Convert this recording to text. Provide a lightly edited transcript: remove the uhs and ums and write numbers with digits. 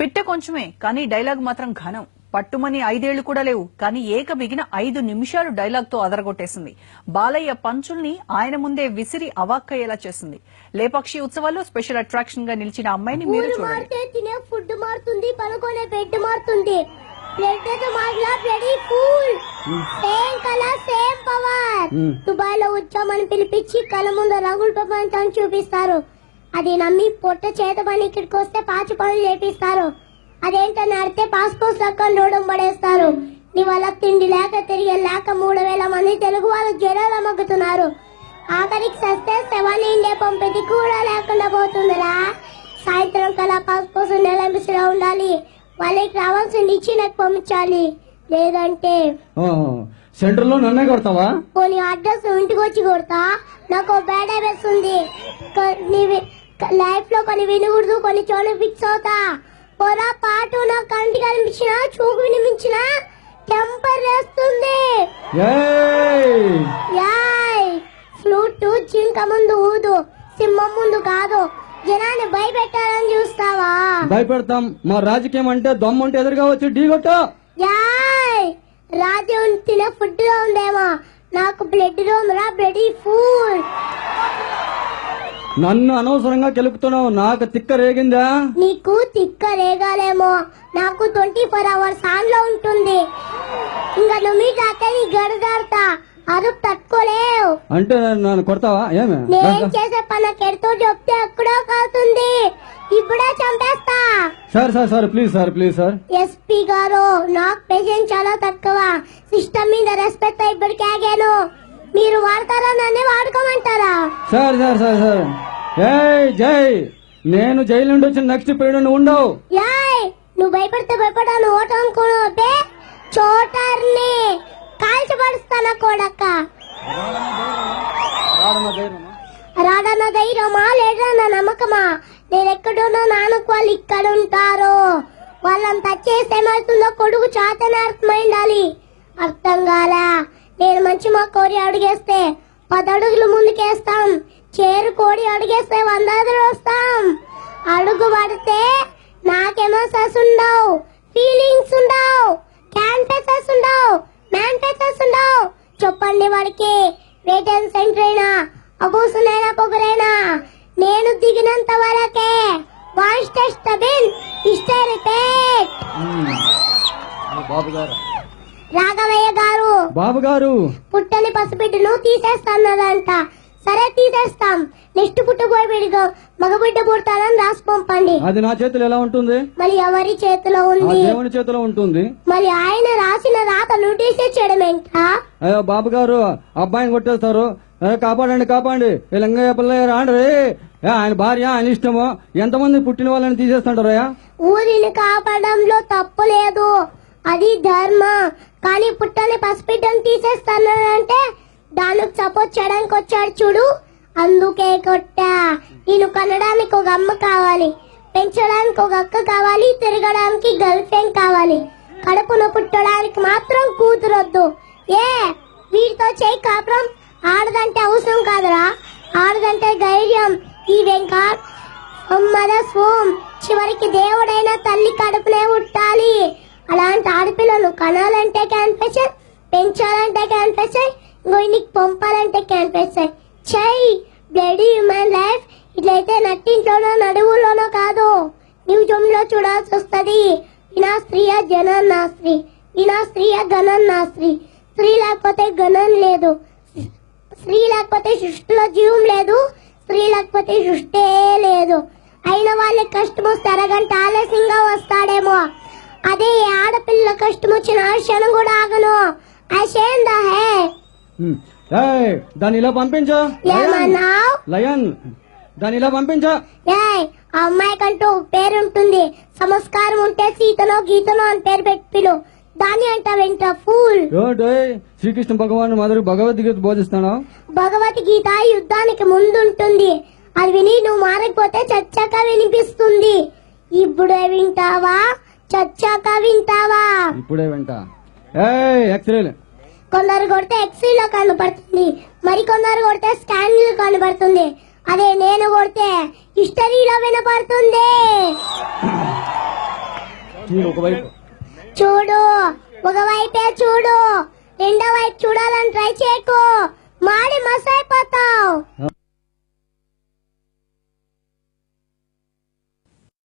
పిట్ట కొంచెమే కానీ డైలాగ్ మాత్రం ఘనం. పట్టుమని 5 ఏళ్లు కూడా లేవు కానీ ఏకబిగిన 5 నిమిషాలు డైలాగ్ తో అదరగొట్టేసింది. బాలయ్య పంచుల్ని ఆయన ముందే విసిరి అవాక్కయ్యేలా చేసింది. లేపాక్షి ఉత్సవాల్లో స్పెషల్ అట్రాక్షన్ గా నిలిచిన అమ్మాయిని మీరు చూడండి. తినే ఫుడ్ మారుతుంది, పనుకునే బెడ్ మారుతుంది. బ్లడ్ అయితే మాట్లా bloody full same colour same power. Dubai లో వచ్చామని పిలిపించి కళ్ళ ముందు రంగుల ప్రపంచాన్ని చూపిస్తారు. అది నమ్మి పొట్ట చేత పని ఇక్కడికి వస్తే పాచి పనులు చేపిస్తారు. అదేంటని అడితే పాస్పోర్ట్ లెక్క లోడం పడేస్తారు. నీ వాళ్ళ తిండి లేక తిరిగి లేక 3000 మంది తెలుగు వాళ్ళు జైల్లో మగ్గుతున్నారు. ఆఖరికి సస్తే శవాన్ని ఇండియా పంపేది కూడా లేకుండా పోతుందిరా. సాయంత్రం కల్లా పాస్పోర్ట్ నిలబిసిలో ఉండాలి. వాళ్ళకి రావాల్సింది ఇచ్చి నాకు పంపించాలి, లేదంటే సెంటర్ లో నన్నే కొడతావా? పోనీ అడ్రస్ ఇంటికి వచ్చి కొడతా. నాకు బ్యాడ్ హ్యాబిట్స్ ఉంది. లైఫ్ లో కొన్ని వినకూడదు, కొన్ని చోటు ఫిక్స్ అవుతా. పొరా పాటు నా కంటి కనిపించిన చూపు వినిపించిన టెంపర్ వేస్తుంది. ఫ్లూట్ జింక ముందు ఊదు, సింహం ముందు కాదు. జనాన్ని భయపెట్టాలని చూస్తావా? భయపెడతాం. మా రాజకీయం అంటే దమ్ముంటే ఎదురుగా వచ్చి ఢీ కొట్టా. రాజ్యం తినే ఫుడ్ లో ఉందేమో, నాకు బ్లడ్ లో ఉందిరా. Bloody full. నన్ను అనవసరంగా కెలుపుతున్నావు. నాకు తిక్క రేగిందా? నీకు తిక్క రేగాలేమో, నాకు 24 hours ఆన్ లో ఉంటుంది. ఇంకా నువ్వు కాకే నీ గడదాడతా. అరుపు తట్టుకోలేవు. అంటే నన్ను కొడతావా? ఏమే నేను చేసే పని కెడుతూ చెప్తే ఎక్కడో కాతుంది. ఇప్పుడే చంపేస్తా. Sir please sir. ఎస్పీ గారు, నాకు పేషెంట్ చాలా తక్కువ. సిస్టమ్ మీద రెస్పెక్ట్ ఇప్పటికే ఆగాను. మీరు వాడతారా, నన్ను వాడుకోమంటారా? సార్ జై నేను జైలు నుండి వచ్చిన నెక్స్ట్ పీరియడ్ నువ్వు ఉండవు. నువ్వు భయపడితే భయపడాను. ఓటు అనుకోను చోటర్ని కాల్చబడుస్తానా కొడక్క. రాడన్న ధైర్యమా లేదన్న నమ్మకమా? నేను ఎక్కడున్నా నాన్నకు వాళ్ళు ఇక్కడ ఉంటారు. వాళ్ళని టచ్ చేస్తే ఏమవుతుందో కొడుకు చాతనే అర్థమైండాలి. అర్థం కాలా? నేను మంచి మా కోరి అడుగేస్తే 10 అడుగులు ముందుకేస్తాం. చేరు కోడి అడుగేస్తే 100 అడుగులు వస్తాం. అడుగు పడితే నాకెమోషన్స్ ఉండవు, ఫీలింగ్స్ ఉండవు, క్యాన్ఫెసెస్ ఉండవు, మ్యాన్ఫెసెస్ ఉండవు. చెప్పండి వాడికి. వెయిట్ అండ్ సెంటర్ అయినా అబూసునైనా పొగరైనా నేను దిగినంత వరకే. వాయిస్ టెస్ట్ బిన్ ఇష్టే రిపీట్. రాఘవయ్య గారు, బాబు గారు, పుట్టని పసిబిడ్డను తీసేస్తాన్నదంట. సరే తీసేస్తాం. నెక్స్ట్ పుట్టబోయే బిడ్డగా మగబిడ్డ పుడతానని రాసి పంపండి. అది నా చేతిలో ఎలా ఉంటుంది? మరి ఎవరి చేతిలో ఉంది? దేవుని చేతిలో ఉంటుంది. మరి ఆయన రాసిన రాతను తీసేయడం ఏంటా? అయ్యో బాబు గారు, అబ్బాయిని కొట్టేస్తారు. కాపాడండి. లింగయ్య పిల్లయ్య రాండ్రి. ఆయన భార్య, ఆయన ఇష్టము. ఎంతమంది పుట్టిన వాళ్ళని తీసేస్తుంటారయ్యా? ఊరిని కాపాడంలో తప్పు లేదు, అది ధర్మం. కానీ పుట్టని పసిబిడ్డను తీసేస్తానంటే దానికి సపోర్ట్ చేయడానికి వచ్చాడు చూడు, అందుకే కొట్టా. నేను కనడానికి ఒక అమ్మ కావాలి, పెంచడానికి ఒక అక్క కావాలి, తిరగడానికి గర్ల్ ఫ్రెండ్ కావాలి. కడుపును పుట్టడానికి మాత్రం కూతురొద్దు. వీటితో చేయి కాపురం. ఆడదంటే అవసరం కాదురా, ఆడదంటే ధైర్యం. ఈ వెంకట్ మదర్స్ హోమ్. చివరికి దేవుడైన తల్లి కడుపునే పుట్టాలి. అలాంటి ఆడపిల్లలు కనాలంటే క్యాన్ఫెషన్, పెంచాలంటే క్యాన్ఫెషన్, నీకు పంపాలంటే క్యాన్ఫెషన్. చెయ్యి బ్లడీ హ్యూమన్ లైఫ్. ఇట్లయితే నట్టింట్లోనో నడువులోనో కాదు, మ్యూజియంలో చూడాల్సి వస్తుంది. వినా స్త్రీయ జనం నా స్త్రీ, వినా స్త్రీయ గణం నా స్త్రీ. స్త్రీ లేకపోతే గణం లేదు, స్త్రీ లేకపోతే సృష్టిలో జీవం లేదు, స్త్రీ లేకపోతే సృష్టి లేదు. అయిన వాళ్ళకి కష్టం వస్తే అరగంట ఆలస్యంగా వస్తాడేమో, అదే ఆడపిల్ల కష్టం వచ్చిన క్షణం కూడా ఆగను. దాన్ని ఇలా పంపించా. లయన్, దాన్ని ఇలా పంపించా. అమ్మాయి కంటూ పేరుంటుంది, సంస్కారం ఉంటే సీతనో గీతనో అని పేరు పెట్టిలు. దాని అంట వెంట ఫూల్. శ్రీకృష్ణ భగవాన్ మొదలు భగవద్గీత బోధిస్తాను. భగవద్గీత యుద్ధానికి ముందుంటుంది. అది విని నువ్వు మారకపోతే చచ్చాక వినిపిస్తుంది. ఇప్పుడే వింటావా, చచ్చాక వింటావా? ఇప్పుడే వింటా. ఎక్స్రేలు కొందరు కొడితే ఎక్స్రేలో కనబడుతుంది, మరి కొందరు కొడితే స్కాన్ లో కనబడుతుంది. అదే నేను కొడితే హిస్టరీలో వినపడుతుంది. చూడు ఒకవైపు. చూడు ఒకవైపే చూడు, రెండో వైపు చూడాలని ట్రై చేయకు, మాడి మస్ అయిపోతావు.